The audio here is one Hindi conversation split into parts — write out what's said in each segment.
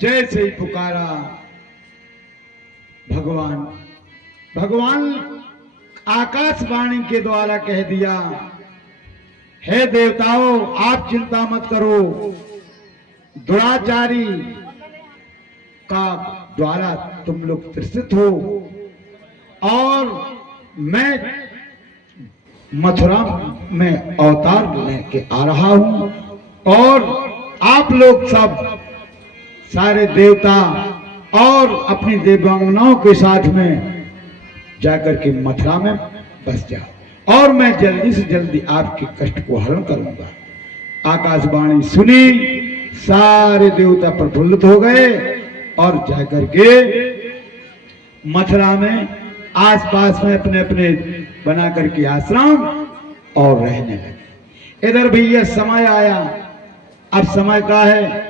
जैसे ही पुकारा भगवान भगवान आकाशवाणी के द्वारा कह दिया, हे देवताओं आप चिंता मत करो, दुराचारी का द्वारा तुम लोग त्रसित हो और मैं मथुरा में अवतार लेके आ रहा हूं और आप लोग सब सारे देवता और अपनी देवांगनाओं के साथ में जाकर के मथुरा में बस जाओ और मैं जल्दी से जल्दी आपके कष्ट को हरण करूंगा। आकाशवाणी सुनी, सारे देवता प्रफुल्लित हो गए और जाकर के मथुरा में आसपास में अपने अपने बना करके आश्रम और रहने लगे। इधर भैया समय आया, अब समय का है,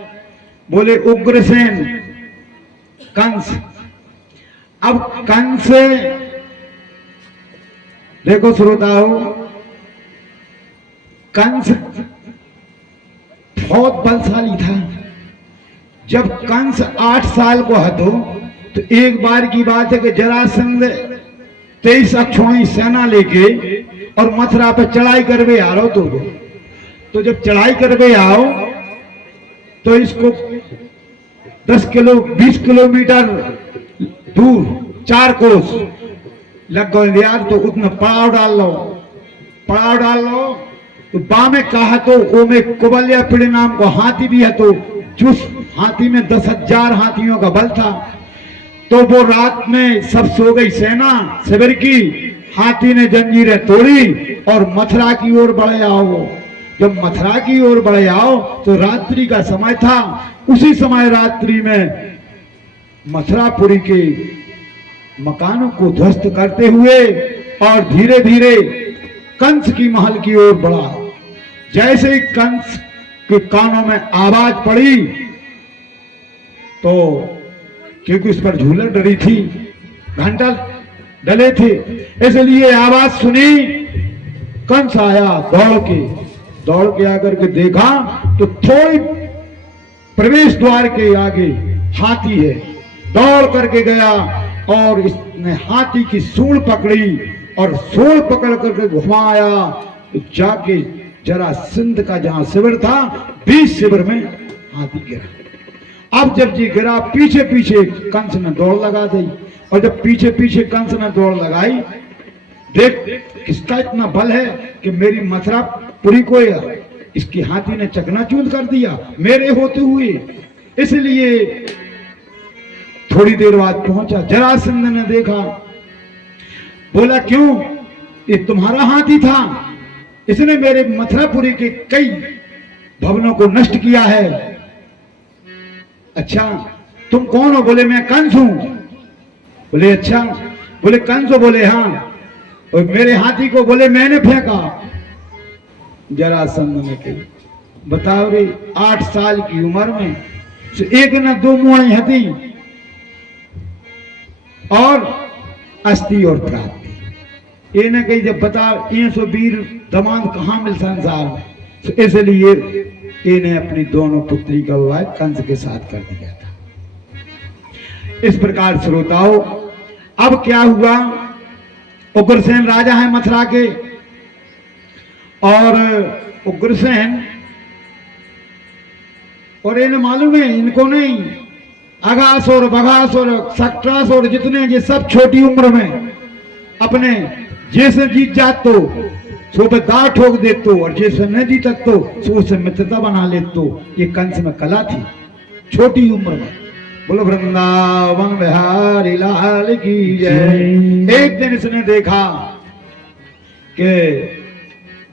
बोले उग्रसेन कंस। अब कंस देखो श्रोताओ, कंस बहुत बलशाली था। जब कंस 8 साल को हतो तो एक बार की बात है कि जरासंध 23 अक्षौहिणी सेना लेके और मथुरा पे चढ़ाई करवे आ रहा हो। तो जब चढ़ाई करवे आओ तो इसको 20 किलोमीटर दूर 4 कोस लग गए यार, तो उतना पड़ाव डाल लो तो बामे कहा तो वो में कुबलिया पीढ़ी नाम को हाथी भी है, तो जिस हाथी में 10,000 हाथियों का बल था। तो वो रात में सब सो गई सेना शिविर की, हाथी ने जंजीरें तोड़ी और मथुरा की ओर बढ़े आओ। जब मथुरा की ओर बढ़े आओ तो रात्रि का समय था। उसी समय रात्रि में मथुरापुरी के मकानों को ध्वस्त करते हुए और धीरे धीरे कंस की महल की ओर बढ़ा। जैसे ही कंस के कानों में आवाज पड़ी तो क्योंकि उस पर झूलर डरी थी, घंटा डले थे, इसलिए आवाज सुनी। कंस आया दौड़ के आकर के देखा तो थोड़ी प्रवेश द्वार के आगे हाथी है। दौड़ करके गया और इसने हाथी की सूंड पकड़ी और सूंड पकड़ करके घुमाया तो जाके जरासंध का जहां शिविर था 20 शिविर में हाथी गिरा। अब जब जी गिरा, पीछे पीछे कंस ने दौड़ लगा दी और जब पीछे पीछे कंस ने दौड़ लगाई, देख किसका इतना बल है कि मेरी मथुरापुरी को इसकी हाथी ने चकनाचूर कर दिया मेरे होते हुए। इसलिए थोड़ी देर बाद पहुंचा, जरासंध ने देखा, बोला क्यों, ये तुम्हारा हाथी था, इसने मेरे मथुरापुरी के कई भवनों को नष्ट किया है। अच्छा तुम कौन हो? बोले मैं कंस हूं। बोले अच्छा, बोले कंस हो? बोले हाँ। और मेरे हाथी को बोले मैंने फेंका। जरासंध ने कही, बताओ रे 8 साल की उम्र में एक न 2 मुआई हती और अस्थि और प्राप्ति, ये न कही जब बताओ ये सो वीर दमाद कहां मिल संसार में। तो इसलिए इन्हें अपनी दोनों पुत्री का विवाह कंस के साथ कर दिया था। इस प्रकार श्रोताओं, अब क्या हुआ, उग्रसेन राजा है मथुरा के और उग्रसेन, और इन्हें मालूम है, इनको नहीं, अघासुर बघासुर सक्रासुर जितने ये सब छोटी उम्र में अपने जैसे जीत जात तो सो पे दांव ठोक दे तो, और जैसे न जीतत तो सो से मित्रता बना ले तो। ये कंस में कला थी छोटी उम्र में। बोलो वृंदावन बिहारी लाल की जय। एक दिन इसने देखा कि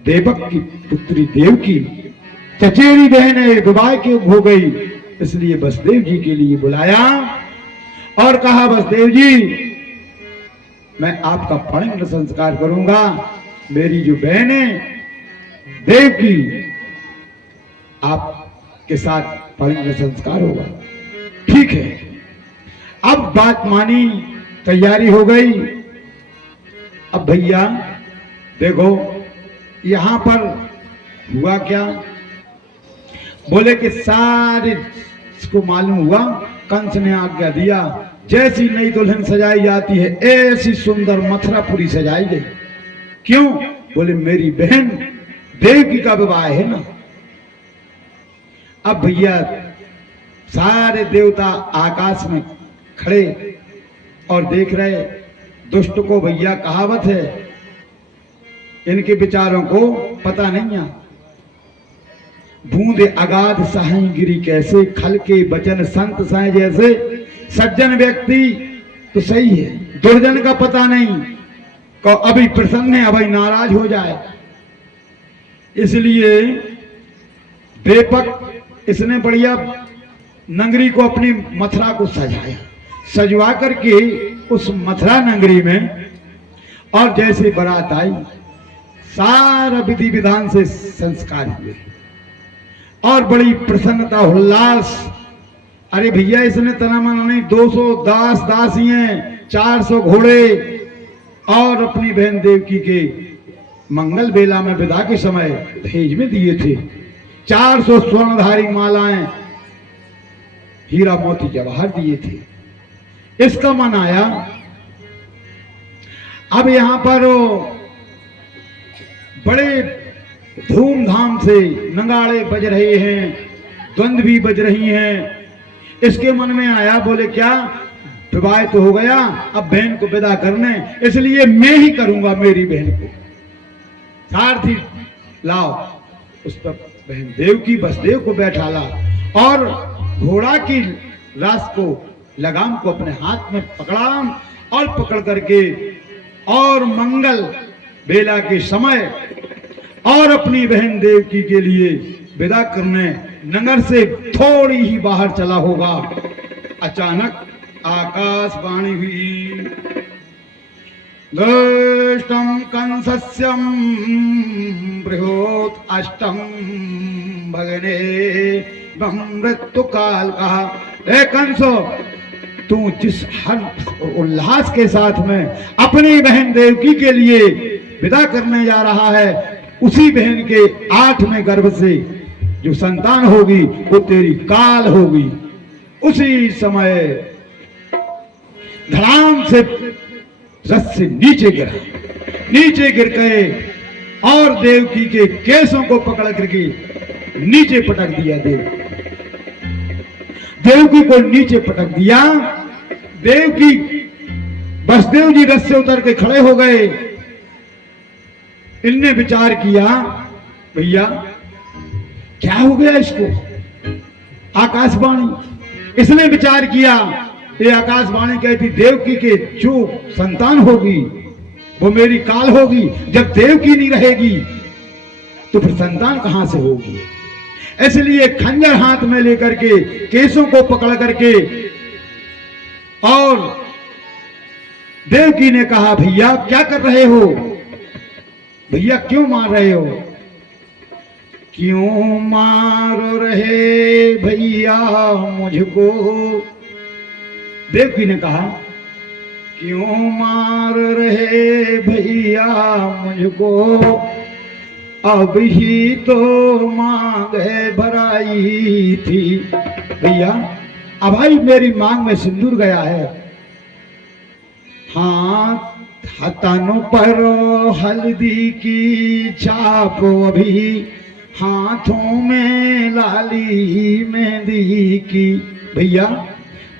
देवक की पुत्री देवकी चचेरी बहन है, विवाह की हो गई, इसलिए वसुदेव जी के लिए बुलाया और कहा वसुदेव जी मैं आपका पणिंग संस्कार करूंगा, मेरी जो बहन है देवकी आपके साथ पणिंग संस्कार होगा। ठीक है, अब बात मानी, तैयारी हो गई। अब भैया देखो यहां पर हुआ क्या, बोले कि सारे इसको मालूम हुआ कंस ने आज्ञा दिया जैसी नई दुल्हन सजाई जाती है ऐसी सुंदर मथुरापुरी सजाई गई। क्यों? बोले मेरी बहन देवकी का विवाह है ना। अब भैया सारे देवता आकाश में खड़े और देख रहे। दुष्ट को भैया कहावत है, इनके विचारों को पता नहीं है। बूंदे अगाध सहाय गिरी कैसे, खल के वचन संत साए जैसे। सज्जन व्यक्ति तो सही है, दुर्जन का पता नहीं को अभी प्रसन्न है अभी नाराज हो जाए। इसलिए बेपक इसने बढ़िया नगरी को अपनी मथुरा को सजाया, सजवा करके उस मथुरा नगरी में और जैसे बारात आई सारा विधि विधान से संस्कार हुए और बड़ी प्रसन्नता उल्लास। अरे भैया इसने तना माना नहीं, 200 दास दासियां, 400 घोड़े और अपनी बहन देवकी के मंगल बेला में विदा के समय दहेज में दिए थे 400 स्वर्णधारी मालाएं, हीरा मोती जवाहर दिए थे। इसका मन आया अब यहां पर बड़े धूमधाम से नगाड़े बज रहे हैं, द्वंद भी बज रही हैं। इसके मन में आया बोले क्या विवाह तो हो गया, अब बहन को विदा करने, इसलिए मैं ही करूंगा मेरी बहन को। सारथी लाओ, उस पर बहन देवकी वसुदेव को बैठा ला और घोड़ा की रास को लगाम को अपने हाथ में पकड़ा और पकड़ करके और मंगल बेला के समय और अपनी बहन देवकी के लिए विदा करने नगर से थोड़ी ही बाहर चला होगा। अचानक आकाशवाणी हुई, दृष्टं कंसस्यं बृहत् अष्टम भगने मृत्यु काल। कहा ए कंसो, तू जिस हर उल्लास के साथ में अपनी बहन देवकी के लिए विदा करने जा रहा है, उसी बहन के 8वें गर्भ से जो संतान होगी वो तेरी काल होगी। उसी समय धड़ाम से रथ से नीचे गिर गए और देवकी के केसों को पकड़ करके नीचे पटक दिया। देवकी को नीचे पटक दिया। देवकी वसुदेव जी रथ से उतर के खड़े हो गए। इनने विचार किया भैया क्या हो गया इसको। आकाशवाणी इसने विचार किया, ये आकाशवाणी कहती देवकी के जो संतान होगी वो मेरी काल होगी। जब देवकी नहीं रहेगी तो फिर संतान कहां से होगी। इसलिए खंजर हाथ में लेकर के केसों को पकड़ करके और देवकी ने कहा भैया क्या कर रहे हो, भैया क्यों मार रहे हो, क्यों मार रहे भैया मुझको। देवकी ने कहा क्यों मार रहे भैया मुझको, अब ही तो मांगे भराई थी। भैया अब भाई मेरी मांग में सिंदूर गया है, हाँ हाथों पर हल्दी की छाप अभी, हाथों में लाली मेहंदी की। भैया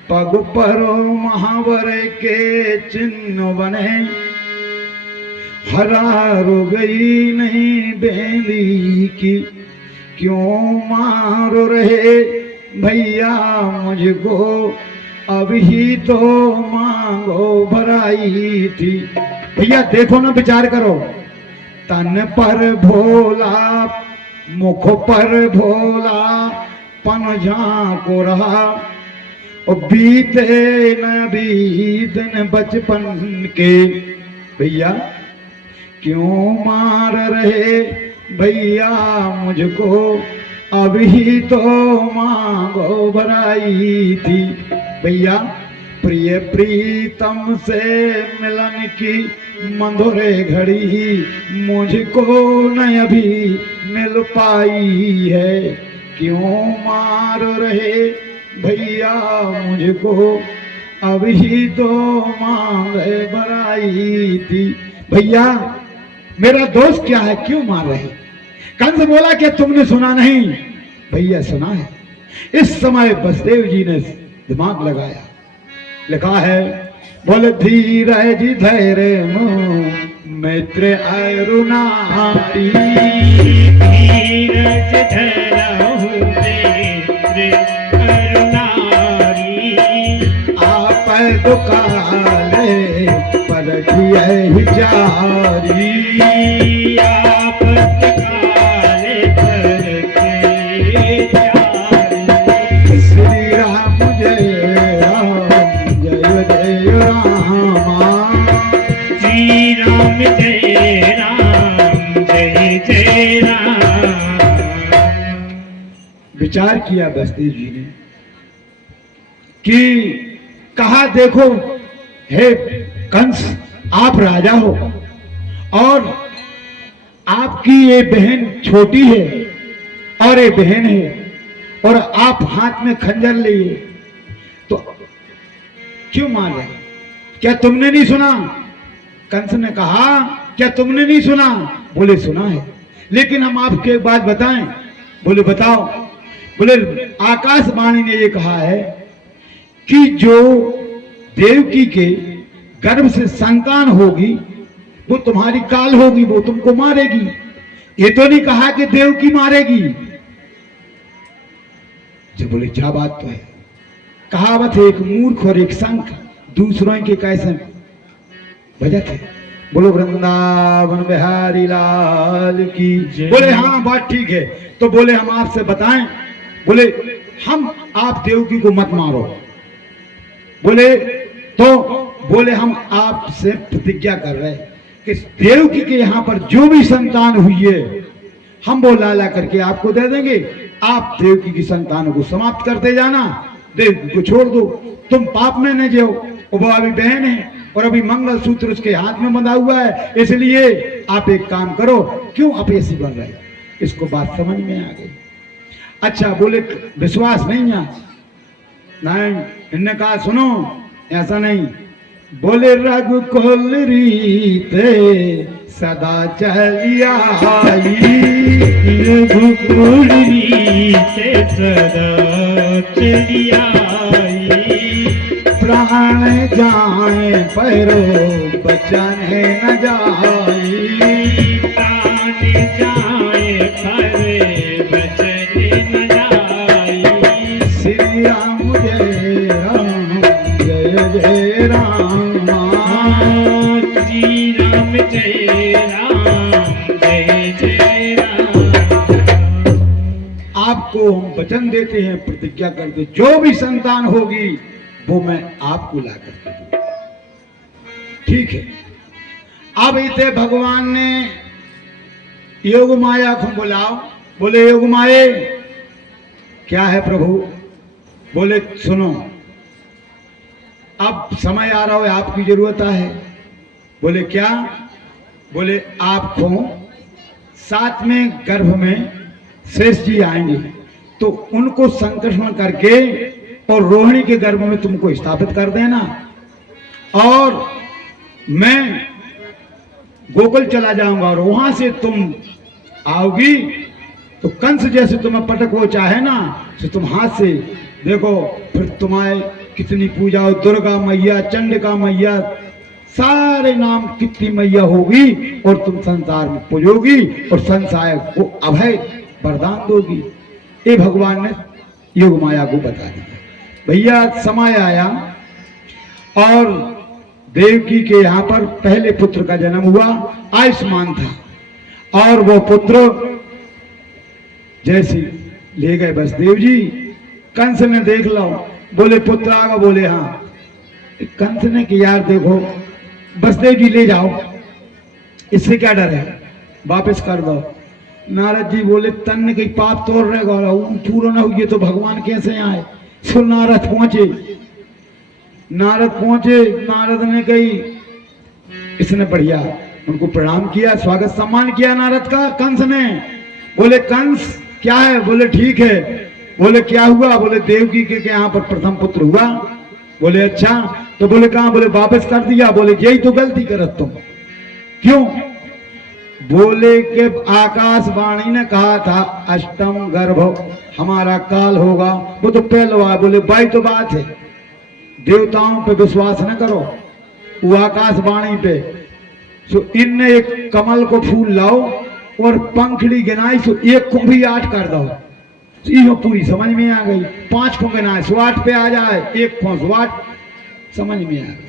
पग पर महावरे के चिन्ह बने, हरार हो गई नहीं बेली की। क्यों मार रहे भैया मुझको, अभी तो मांगो भराई थी। भैया देखो ना विचार करो, तन पर भोला मुख पर भोला पन झांको रहा, और बीते न बीतन बचपन के। भैया क्यों मार रहे भैया मुझको, अभी तो मांगो भराई थी। भैया प्रिय प्रीतम से मिलन की मधुरे घड़ी, मुझको न अभी मिल पाई है। क्यों मार रहे भैया मुझको अभी तो मांग बराई थी। भैया मेरा दोस्त क्या है, क्यों मार रहे? कंस बोला कि तुमने सुना नहीं? भैया सुना है। इस समय बसदेव जी ने दिमाग लगाया, लिखा है, बोले धीरज धैर्य मित्र अरुणारी, धीरज धरहु मित्र अरुणारी, आप दुकाले पर ही जारी, आप काले पर के जारी। श्री राम जय राम जय जय रामा, श्री राम जय राम जय जय राम। विचार किया बसदेव जी ने कि कहा, देखो हे कंस, आप राजा हो और आपकी ये बहन छोटी है और ये बहन है और आप हाथ में खंजर लिए, तो क्यों मार रहे? क्या तुमने नहीं सुना? कंस ने कहा, क्या तुमने नहीं सुना? बोले सुना है, लेकिन हम आपको एक बात बताएं। बोले बताओ। बोले आकाशवाणी ने ये कहा है कि जो देवकी के गर्भ से संतान होगी वो तुम्हारी काल होगी, वो तुमको मारेगी। ये तो नहीं कहा कि देवकी मारेगी। जो बोले क्या बात तो है। कहावत है, एक मूर्ख और एक संख दूसरों के कैसे बजट है। बोलो वृंदावन बिहारी लाल की। बोले हाँ बात ठीक है। तो बोले हम आपसे बताएं। बोले हम आप देवकी को मत मारो। बोले तो बोले हम आपसे प्रतिज्ञा कर रहे हैं कि देवकी के यहाँ पर जो भी संतान हुई है हम वो लाला करके आपको दे देंगे। आप देवकी की संतानों को समाप्त करते जाना, देवकी को छोड़ दो। तुम पाप में न जाओ। वो अभी बहन है और अभी मंगल सूत्र उसके हाथ में बंधा हुआ है, इसलिए आप एक काम करो। क्यों आप ऐसी बन रहे? इसको बात समझ में आ गई। अच्छा बोले विश्वास नहीं है? नहीं। इनने कहा सुनो ऐसा नहीं। बोले रघुकुल रीते सदा चलिया रघुकुल रीते सदा चलिया, प्राण जाए पैरो बचन न जाई, प्राण जाए परे बचन न जाई। श्री राम जय राम जय जय रामा, श्री राम जय राम जय जय राम। आपको हम वचन देते हैं, प्रतिज्ञा करते, जो भी संतान होगी वो मैं आपको ला करके दूंगा। ठीक है। अब इसे भगवान ने योग माया को बुलाओ। बोले योग माये क्या है प्रभु? बोले सुनो अब समय आ रहा है, आपकी जरूरत है। बोले क्या? बोले आपको साथ में गर्भ में शेष जी आएंगे तो उनको संकर्षण करके और रोहिणी के गर्भ में तुमको स्थापित कर देना, और मैं गोकुल चला जाऊंगा और वहां से तुम आओगी तो कंस जैसे तुम्हें पटक वो चाहे ना तो तुम हाथ से देखो, फिर तुम्हारे कितनी पूजा हो, दुर्गा मैया, चंडिका मैया, सारे नाम कितनी मैया होगी और तुम संसार में पूजोगी और संसार को अभय वरदान दोगी। ये भगवान ने योग माया को बता दिया। भैया समय आया और देवकी के यहाँ पर पहले पुत्र का जन्म हुआ, आयुष्मान था, और वो पुत्र जैसे ले गए बसदेव जी। कंस ने देख लो, बोले पुत्र आगा? बोले हाँ। कंस ने कि यार देखो बसदेव जी ले जाओ, इससे क्या डर है, वापस कर दो। नारद जी बोले तन के पाप तोड़ रहे पूरा ना हुई तो भगवान कैसे आए? सो नारद पहुंचे। नारद ने कही, इसने बढ़िया उनको प्रणाम किया, स्वागत सम्मान किया नारद का कंस ने। बोले कंस क्या है? बोले ठीक है, बोले क्या हुआ? बोले देवकी के यहाँ पर प्रथम पुत्र हुआ। बोले अच्छा, तो बोले कहाँ? बोले वापस कर दिया। बोले यही तो गलती करत तुम। क्यों? बोले कि आकाशवाणी ने कहा था अष्टम गर्भ हमारा काल होगा, वो तो पहलवा। बोले भाई तो बात है, देवताओं पे विश्वास न करो, वो आकाशवाणी पे। सो इनने एक कमल को फूल लाओ और पंखड़ी गिनाई, सो एक को भी 8 कर दो। ये पूरी समझ में आ गई। 5 को गिनाए सो 8 पे आ जाए, 1 को सो 8 समझ में आ गई।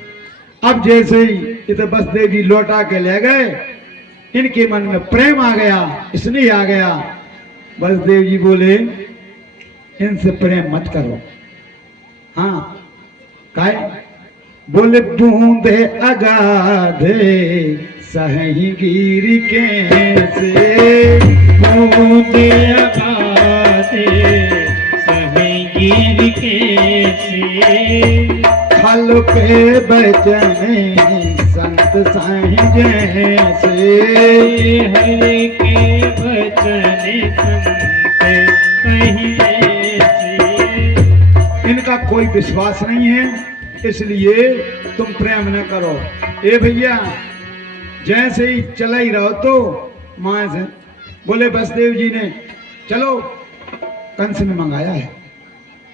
अब जैसे ही इधर बसदेव जी लौटा के ले गए, इनके मन में प्रेम आ गया, स्नेह आ गया। बसदेव जी बोले इनसे प्रेम मत करो। हाँ काय? बोले बूंदे अगाधे सही गिर कैसे, बूंदे अगाधे सही गिर कैसे, खल पे बचने संत साईं जैसे, हर के बचने संत साईं जैसे। इनका कोई विश्वास नहीं है, इसलिए तुम प्रेम न करो। ए भैया, जैसे ही चला ही रहो तो मां से बोले बसदेव जी ने चलो कंस ने मंगाया है,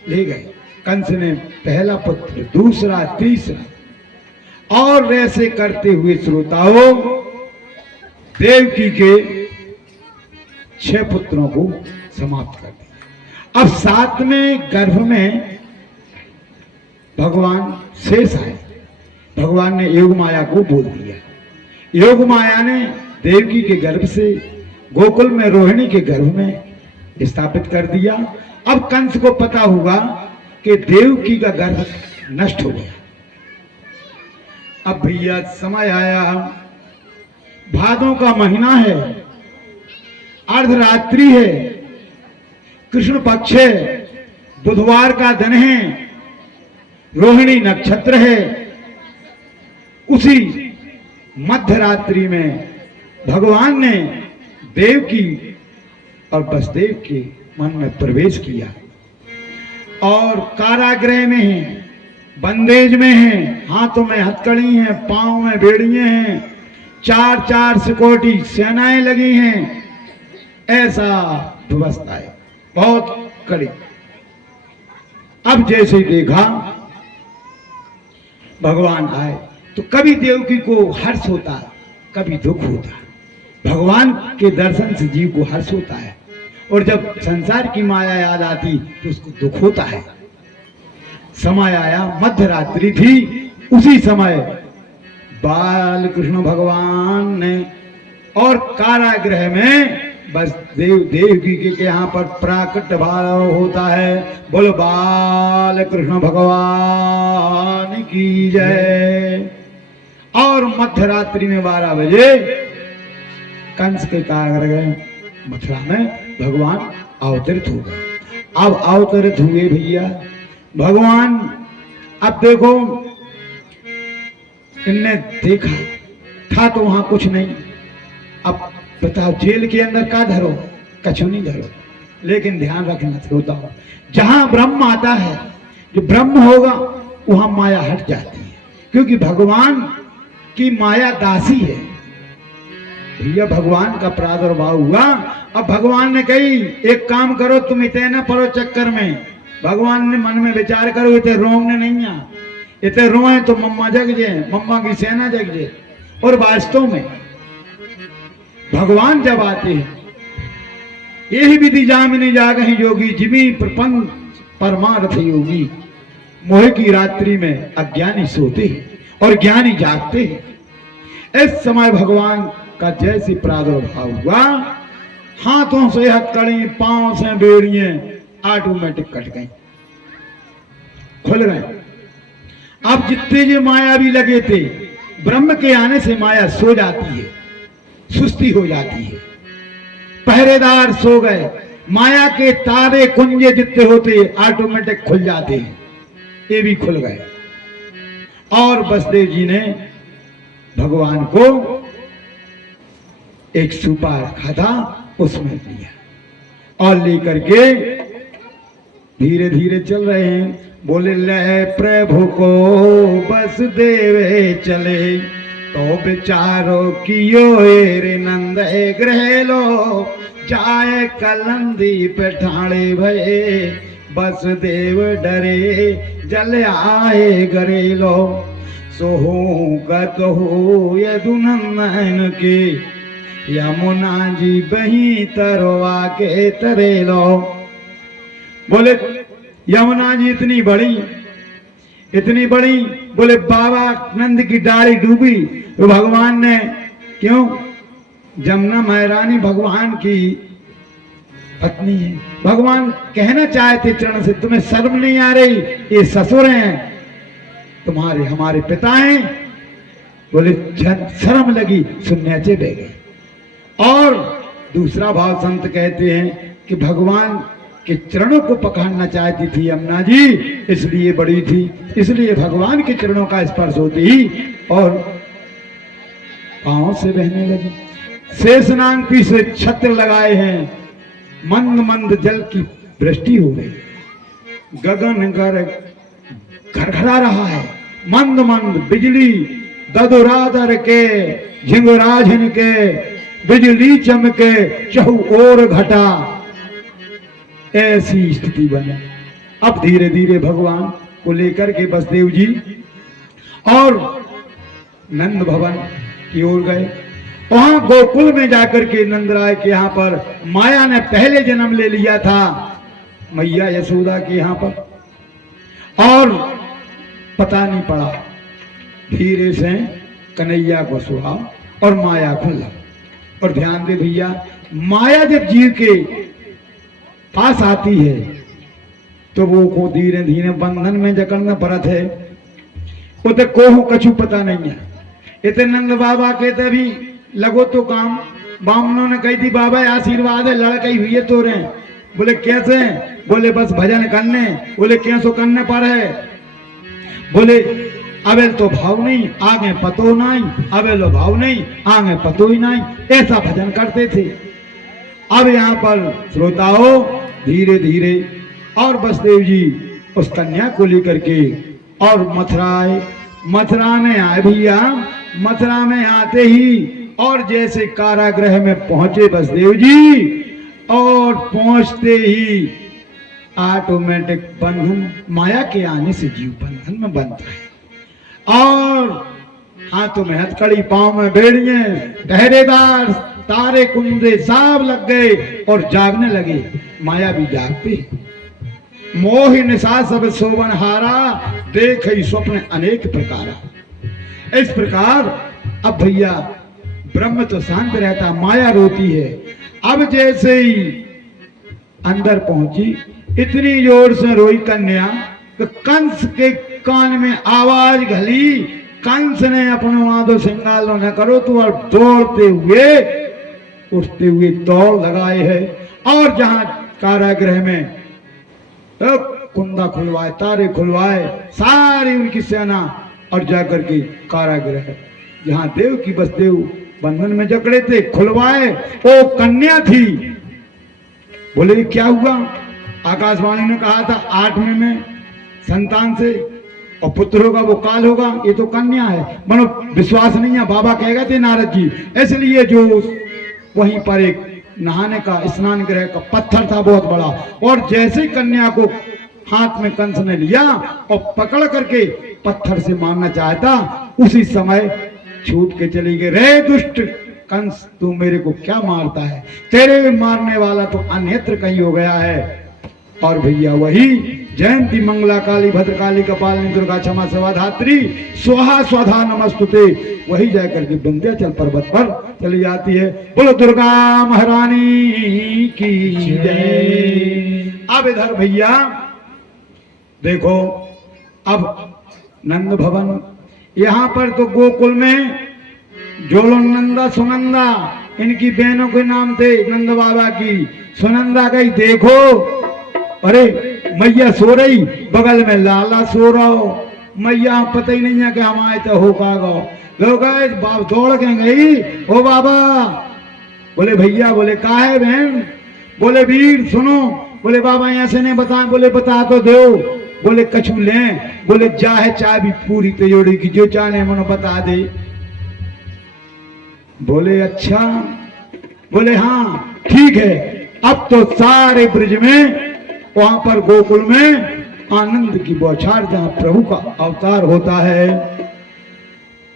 ले गए। कंस ने पहला पुत्र, दूसरा, तीसरा, और ऐसे करते हुए श्रोताओं देवकी के 6 पुत्रों को समाप्त कर दिया। अब 7वें गर्भ में भगवान शेष आए। भगवान ने योग माया को बोल दिया। योग माया ने देवकी के गर्भ से गोकुल में रोहिणी के गर्भ में स्थापित कर दिया। अब कंस को पता हुआ कि देवकी का गर्भ नष्ट हो गया। अब भैया समय आया, भादों का महीना है, अर्धरात्रि है, कृष्ण पक्ष है, बुधवार का दिन है, रोहिणी नक्षत्र है। उसी मध्य रात्रि में भगवान ने देवकी और वसुदेव के मन में प्रवेश किया और कारागृह में है, बंदेज में है, हाथों में हथकड़ी हैं, पांव में बेड़ियां हैं, 4-4 सिक्योरिटी सेनाएं लगी हैं। ऐसा व्यवस्था है, बहुत कड़ी। अब जैसे देखा भगवान आए तो कभी देवकी को हर्ष होता है, कभी दुख होता है। भगवान के दर्शन से जीव को हर्ष होता है और जब संसार की माया याद आती तो उसको दुख होता है। समय आया, मध्य रात्रि थी, उसी समय बाल कृष्ण भगवान ने और कारागृह में बस देवकी के यहाँ पर प्राकट भाव होता है। बोलो बाल कृष्ण भगवान की जय। और मध्य रात्रि में 12 बजे कंस के कारागृह मथुरा में भगवान अवतरित हो गए। अब अवतरित हुए भैया भगवान। अब देखो, इनने देखा था तो वहां कुछ नहीं। अब बताओ, जेल के अंदर का धरो, कछु नहीं धरो, लेकिन ध्यान रखना श्रोता हो, जहां ब्रह्म आता है, जो ब्रह्म होगा वहां माया हट जाती है, क्योंकि भगवान की माया दासी है। भैया भगवान का प्रादुर्भाव हुआ। अब भगवान ने कही एक काम करो, तुम इतने न पड़ो चक्कर में। भगवान ने मन में विचार करो, इतने रोंगने नहीं आ, इतने रोए तो मम्मा जग जाए, मम्मा की सेना जग जाए। और वास्तव में भगवान जब आते हैं, यही विधि जामिनी जागहि जोगी, जिमी प्रपंच परमार्थ योगी। मोह की रात्रि में अज्ञानी सोते हैं और ज्ञानी जागते हैं। इस समय भगवान का जैसे प्रादुर्भाव हुआ, हाथों से हथकड़ी, पांव से बेड़ियां ऑटोमेटिक कट गई, खुल गए। अब जितने जो माया भी लगे थे, ब्रह्म के आने से माया सो जाती है, सुस्ती हो जाती है। पहरेदार सो गए, माया के तारे कुंजे जितने होते ऑटोमेटिक खुल जाते हैं, ये भी खुल गए। और वसुदेव जी ने भगवान को एक सूपा रखा था, उसमें लिया और लेकर के धीरे धीरे चल रहे हैं। बोले ले प्रभु को बस देवे चले, तो बेचारो कियो रे नंद ग्रह लो, जाए कलंदी पे ठाणे भये, बस देव डरे जल आए गरेलो, सोहू गत हो यदुनंदन के, यमुना जी बही तरवा के तरेलो। बोले यमुना जी इतनी बड़ी, बोले बाबा नंद की डाली डूबी तो भगवान ने, क्यों, जमुना महारानी भगवान की पत्नी है। भगवान कहना चाहते चरण से, तुम्हें शर्म नहीं आ रही, ये ससुर हैं तुम्हारे, हमारे पिता हैं। बोले शर्म लगी, सुन्याचे बह गए। और दूसरा भाव संत कहते हैं कि भगवान के चरणों को पकड़ना चाहती थी यमुना जी, इसलिए बड़ी थी, इसलिए भगवान के चरणों का स्पर्श होते ही और पांव से बहने लगी। शेषनाग पी से छत्र लगाए हैं, मंद मंद जल की वृष्टि हो गई, गगन घरघरा रहा है, मंद मंद बिजली ददुरादर के झिंगुराझिन के, बिजली चमके चहु ओर घटा, ऐसी स्थिति बनी। अब धीरे धीरे भगवान को लेकर के बसदेव जी और नंद भवन की ओर गए। वहां गोकुल में जाकर के नंदराय के यहाँ पर माया ने पहले जन्म ले लिया था, मैया यशोदा के यहाँ पर, और पता नहीं पड़ा। धीरे से कन्हैया को सुहा और माया को लगा। और ध्यान दे भैया, माया जब जीव के पास आती है तो वो को धीरे धीरे बंधन में जकड़ना पड़त है। वो तो कोहू कछु पता नहीं है। इतने नंद बाबा कहते भी लगो तो काम, बामनों ने कही थी बाबा आशीर्वाद है, लड़का ही हुई है तो रहे। बोले कैसे? बोले बस भजन करने। बोले कैसो करने पर है? बोले अबे तो भाव नहीं, आगे पतो नहीं, अबे लो भाव नहीं, आगे पतो ही नहीं, ऐसा भजन करते थे। अब यहाँ पर श्रोताओं धीरे धीरे और बसदेव जी उस कन्या को लेकर के और मथुरा में आए भैया। मथुरा में आते ही और जैसे कारागृह में पहुंचे बसदेव जी, और पहुंचते ही ऑटोमेटिक बंधन, माया के आने से जीव बंधन में बनता है। और हाथों में हथकड़ी, पांव में बेड़ियां, पहरेदार, तारे कुंदे सब लग गए और जागने लगे। माया भी जागती, मोह निशा सब शोभन हारा, देख ही स्वप्न अनेक प्रकारा। इस प्रकार अब भैया ब्रह्म तो शांत रहता, माया रोती है। अब जैसे ही अंदर पहुंची, इतनी जोर से रोई कन्या कि कंस के कान में आवाज घली। कंस ने अपने आधो सिंगालो न करो तो और दौड़ते हुए उठते हुए दौड़ लगाए है। और जहां कारागृह में तो कुंदा खुलवाए, तारे खुलवाए, सारी उनकी सेना, और जाकर के कारागृह जहां देव की बसदेव बंधन में जकड़े थे खुलवाए। वो कन्या थी। बोले क्या हुआ? आकाशवाणी ने कहा था 8वें में संतान से और पुत्र होगा, वो काल होगा, ये तो कन्या है। मनो विश्वास नहीं है, बाबा कहेगा थे नारद जी। इसलिए जो वहीं पर एक नहाने का स्नान गृह का पत्थर था बहुत बड़ा, और जैसे ही कन्या को हाथ में कंस ने लिया और पकड़ करके पत्थर से मारना चाहता, उसी समय छूट के चली गई। रे दुष्ट कंस, तू मेरे को क्या मारता है? तेरे मारने वाला तो अन्यत्र कहीं हो गया है। और भैया वही जयंती मंगला काली भद्रकाली कपालिनी दुर्गा क्षमा सेवा धात्री स्वाहा स्वधा नमस्तुते, वही जाकर के विंध्याचल पर्वत पर चली जाती है। बोलो दुर्गा महारानी की जय। अब इधर भैया देखो, अब नंद भवन, यहाँ पर तो गोकुल में जोलोनंदा सुनंदा इनकी बहनों के नाम थे नंद बाबा की। सुनंदा गई, देखो अरे मैया सो रही, बगल में लाला सो रहा हो। मैया पता ही नहीं है कि हम आए तो हो का गो लोग बाप दौड़ के गई। ओ बाबा, बोले भैया, बोले का है बहन? बोले वीर सुनो, बोले बाबा ऐसे नहीं बताएं। बोले बता तो दो। बोले कछु लें। बोले जा है चाय भी पूरी तैयारी की, जो चाहे मनो बता दे। बोले अच्छा। बोले हाँ ठीक है। अब तो सारे ब्रज में वहां पर गोकुल में आनंद की बौछार, जहां प्रभु का अवतार होता है।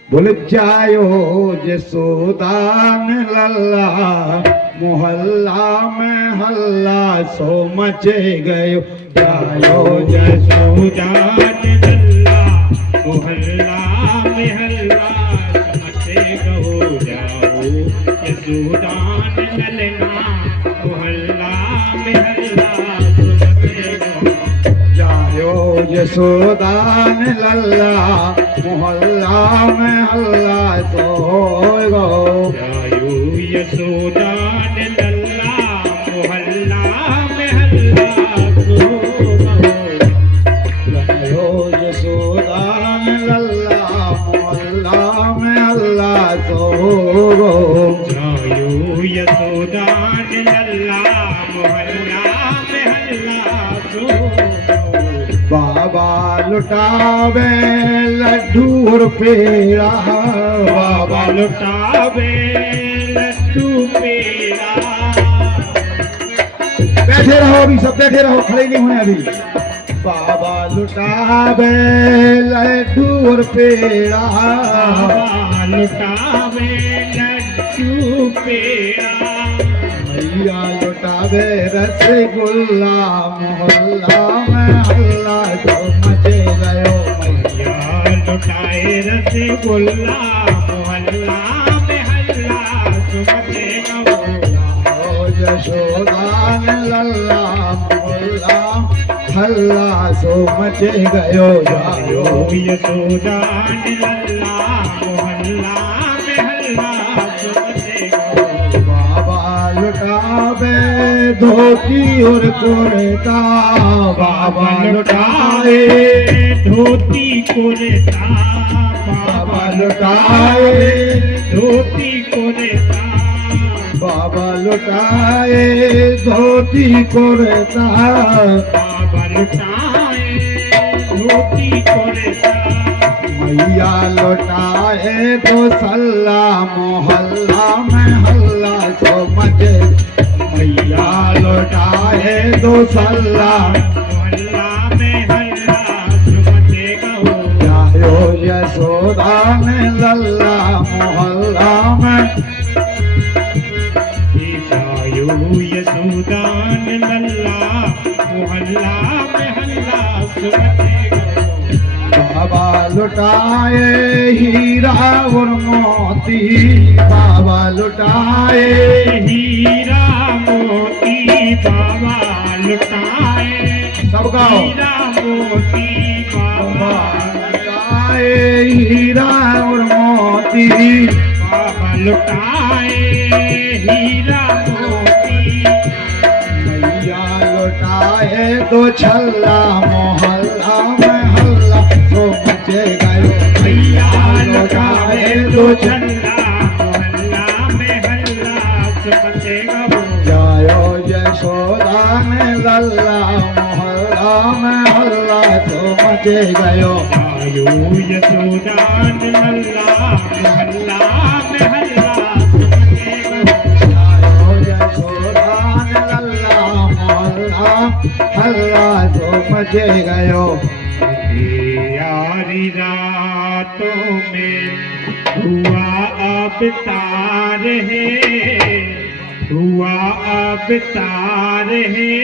बोले जायो जसोदान लल्ला, मोहल्ला में हल्ला सो मचे गयो। जायो जसोदान लल्ला, मोहल्ला में हल्ला मचे गयो। जाओ यशोदान ललना, मोहल्ला में हल्ला मचे गयो। जायो यशोदान लल्ला, मोहल्ला में हल्ला सो गो। जायो यशोदान लल्ला, मोहल्ला में हल्ला सो गयो। जायो यशोदान लल्ला, मोहल्ला में हल्ला सो गो। जायो यशोदान लल्ला, मोहल्ला में हल्ला सो गयो। बाबा लुटावे लड्डू और पेड़ा, बाबा लुटावे लड्डू पेड़ा। बैठे रहो अभी, सब बैठे रहो, खड़े नहीं होने अभी। बाबा लुटावे लड्डू और पेड़ा, बाबा लुटावे लड्डू पेड़ा। मैया लुटावे रसगुल्ला, मोहल्ला में हल्ला सो मचे गयो। मैया लुटाए रसगुल्ला, मोहल्ला में हल्ला सो मचे गयो। यशोदान लल्ला, मोहल्ला हल्ला सो मचे गयो। जायो यशोदान लल्ला, मोहल्ला में हल्ला सो मचे गयो। बाबा लुटावे धोती और कुर्ता, बाबा लुटाए धोती कुर्ता, बाबा लुटाए धोती कुर्ता। बाबा लुटाए धोती कुर्ता, बाबा लुटाए धोती कुर्ता। मैया लुटाए तो सल्ला, मोहल्ला में हल्ला सो मचे। मैया लुटाए तो सल्ला, मोहल्ला में हल्ला सो मचे गयो। जायो यशोदान लल्ला, मोहल्ला में जायो यशोदान लल्ला, मोहल्ला में हल्ला सो मचे गयो। बाबा लुटाए हीरा और मोती, बाबा लुटाए हीरा मोती, बाबा लुटाए सब गाओ। हीरा मोती, बाबा लुटाए हीरा और मोती, बाबा लुटाए हीरा मोती। मैया लुटाए तो छल्ला, मोहल्ला में हल्ला सो मचे गयो। मैया लुटाए तो छल्ला, मोहल्ला में हल्ला सो मचे गयो। जायो यशोदान लल्ला, मोहल्ला में हल्ला सो मचे गयो। जायो यशोदान लल्ला, मोहल्ला में हल्ला सो मचे गयो। जायो यशोदान लल्ला, मोहल्ला हल्ला सो मचे गयो। यारी रातों में हुआ अब तार है, हुआ अब तार है।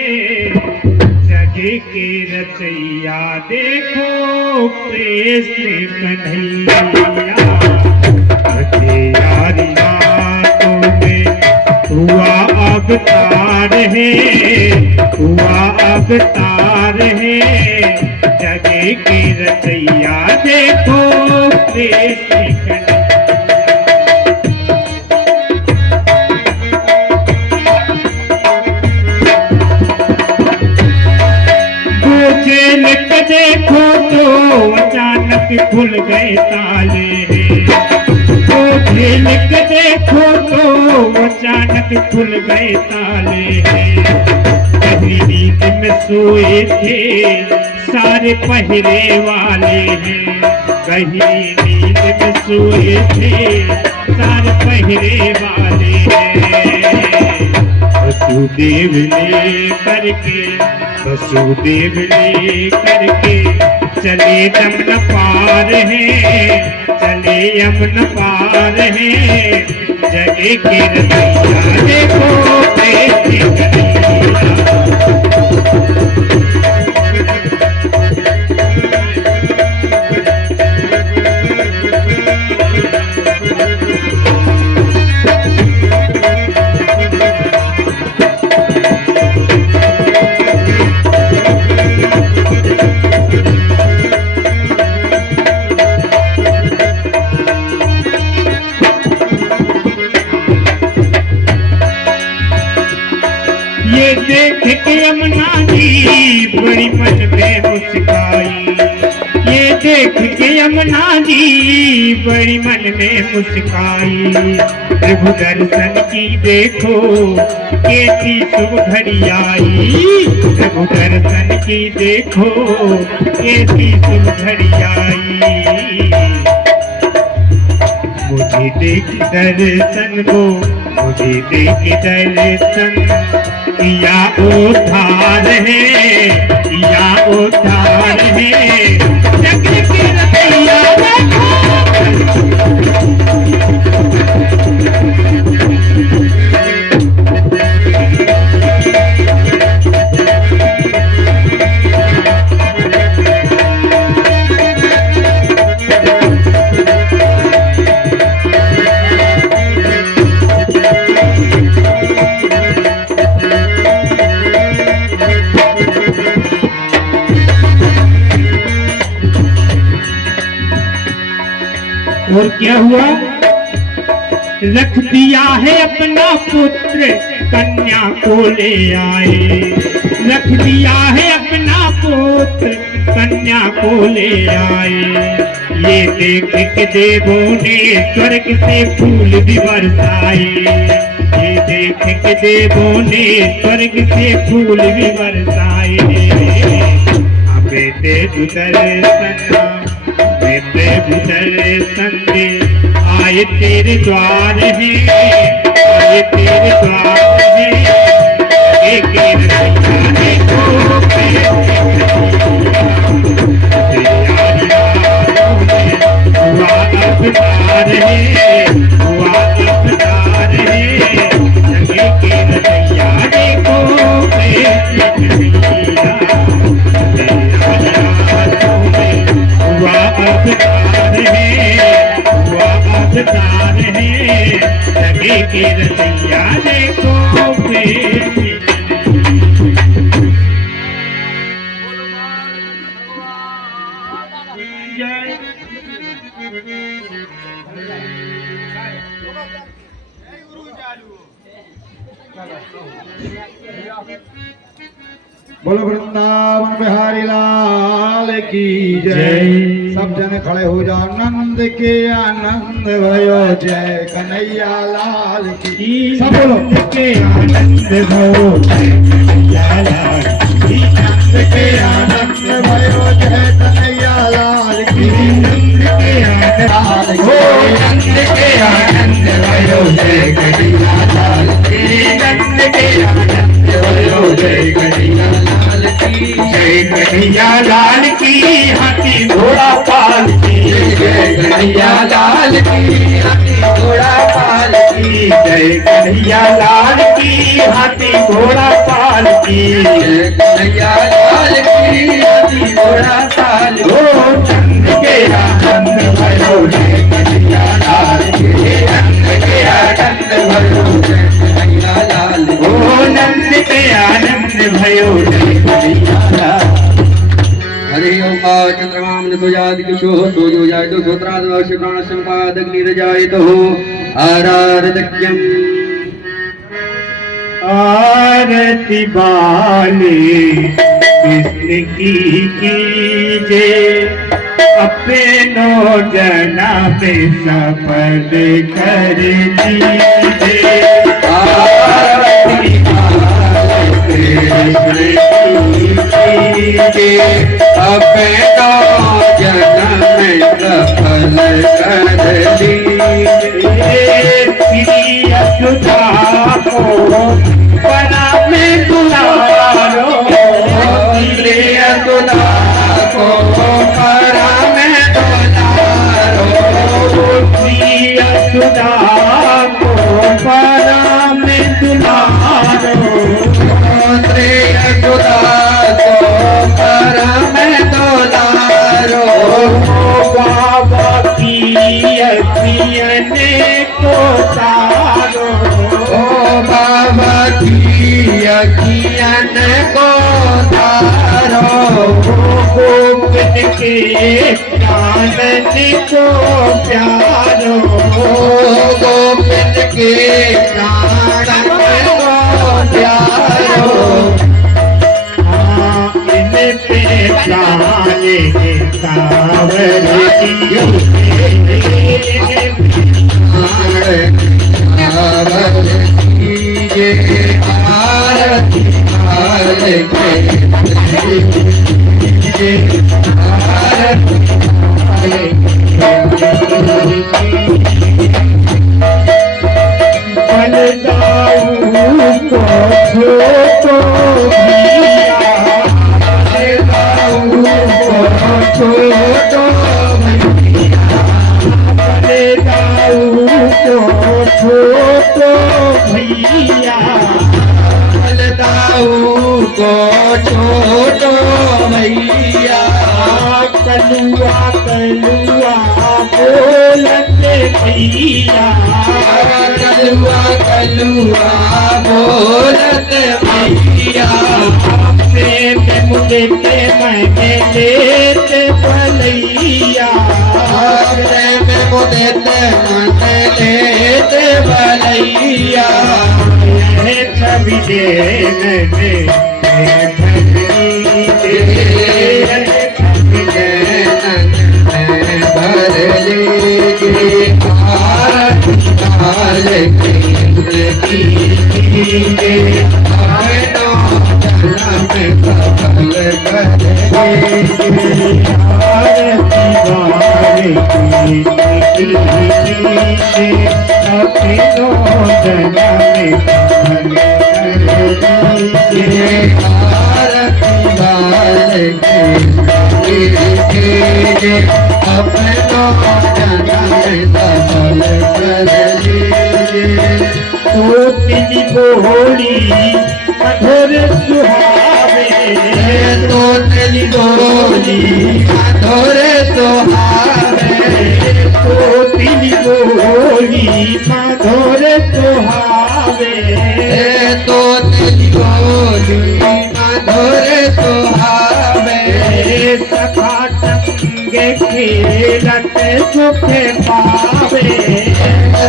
जगे के रचैया देखो कृष्ण कन्हैया। यारी रातों में हुआ अब तार है, हुआ अब तार है। जगे के रचैया देखो कृष्ण कन्हैया। खेल के देखो तो अचानक खुल गए ताले हैं। वो खेल के देखो तो अचानक खुल गए ताले हैं। पहली नींद में सोए थे सारे पहरे वाले हैं। कहीं नींद में सोए थे सारे पहरे वाले हैं। वसुदेव ले करके चले यमुन पार हैं, चले यमुन पार हैं। जगे के रैया देखो कैसे कन्हैया। ये देख के यमुना जी बड़ी मन में मुस्काई। ये देख के यमुना जी बड़ी मन में मुस्काई। प्रभु दर्शन की देखो कैसी शुभ घड़ी आई। प्रभु दर्शन की देखो कैसी शुभ घड़ी आई। मुझे देख दर्शन को, मुझे देख दर्शन किया उद्धार है, किया उद्धार है। जग की रैया देखो। और क्या हुआ? रख दिया है अपना पुत्र कन्या को ले आए। रख दिया है अपना पुत्र कन्या को ले आए। ये देख के देवों ने स्वर्ग से फूल भी बरसाए। ये देख के देवों ने स्वर्ग से फूल भी बरसाए। बेटे दर्शन आए तेरे द्वार है, आए तेरे द्वार है। एक रैया देखो हुआ अवतार है, हुआ अवतार है। जगे के रैया देखो हुआ अवतार है, हुआ अवतार है। जगे के रैया देखो बोलो वृंदावन बिहारी लाल की जय। सब जने खड़े हो जाओ। नंद के आनंद भयो जय कन्हैया लाल की। सब बोलो के आनंद भयो जय कन्हैया लाल की। नंद के आनंद भयो जय कन्हैया लाल की। नंद के आनंद भयो जय कन्हैया लाल की। नंद के आनंद भयो जय कन्हैया लाल की। जय कन्हैया लाल की हाथी घोड़ा पाल की। जय कन्हैया लाल की हाथी घोड़ा पाल की। जय कन्हैया लाल की हाथी घोड़ा पाल की। जय कन्हैया लाल की हाथी घोड़ा पाल की। ओ नंद के आनंद भयो जय कन्हैया लाल की। नंद के आनंद भयो जय कन्हैया लाल की। ओ नंद के आनंद भयो जय कन्हैया लाल। हरे ओम चंद्रमाम सुजात किशो सोजो जायतो श्रोत्रादवश्य प्राणसंपादग्निरजायतो आरारतक्यम्। आरती बाले कृष्ण की कीजे। अपनो जना पे सफल कर दीजिए। आरती बाले कृष्ण की अपना जन्म सफल कर लीजिए। श्री यशोदा को परा में दुलारो, श्री यशोदा को परा में दुलारो, श्री यशोदा को परा में दुलारो, श्री यशोदा को परा में दुलारो। बाबा की अखियने को तारो, ओ बाबा की अखियन को तारो, गोपन के कानन को प्यारो, ओ गोपिन के प्राण को प्यारो। इन पे प्राणे कावर छोटो भैया, बलदाऊ को छोटो भैया, कलुआ कलुआ बोलते भैया, कलुआ कलुआ बोलत भैया, प्रेम मुझे मैंने लेते भलैया, प्रेम मुदत मन लेते भलैया, छवि देन भर लीजिए हाल केंद्र कीजिए, जन्म सफल कर बोली मधुर सुहावे, तो तेरी बोली मधुर सुहावे, तो तेरी बोली मधुर सुहावे, तो तेरी बोली मधुर सुहावे, सखा संगे खेलत सुख पावे,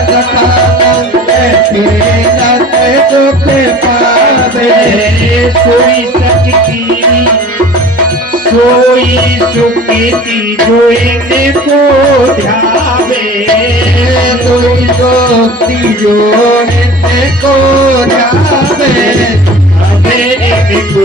सखा संगे खेलत सुख पावे, सोई सचकी सोई सुखी जोने को ध्यावे, सोई सोती जोड़ने को जावे, मेरे को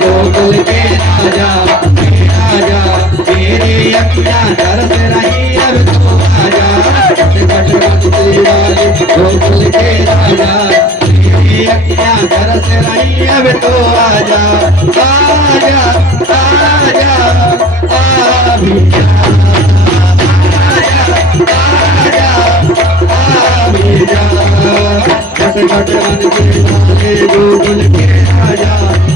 गोकुल के राजा मेरे अखियां तरस रही अब तेरा ही अब तो आजा आजा आजा आ भी जा आजा आ भी जा घट घट मन के वाले गोकुल के राजा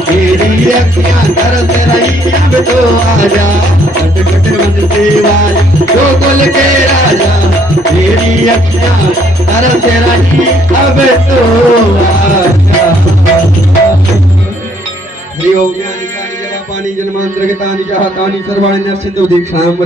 तेरी अखियां तरस रही अब तो आजा घट घट मन के वाले गोकुल के राजा तेरी अखियां तरस रही अब तो आजा। हरि ओम ज्ञानी ज्ञानी जपा पानी जन्मांतर के तानी चाहतानी सर्वाणि नरसिंधु दीक्षाम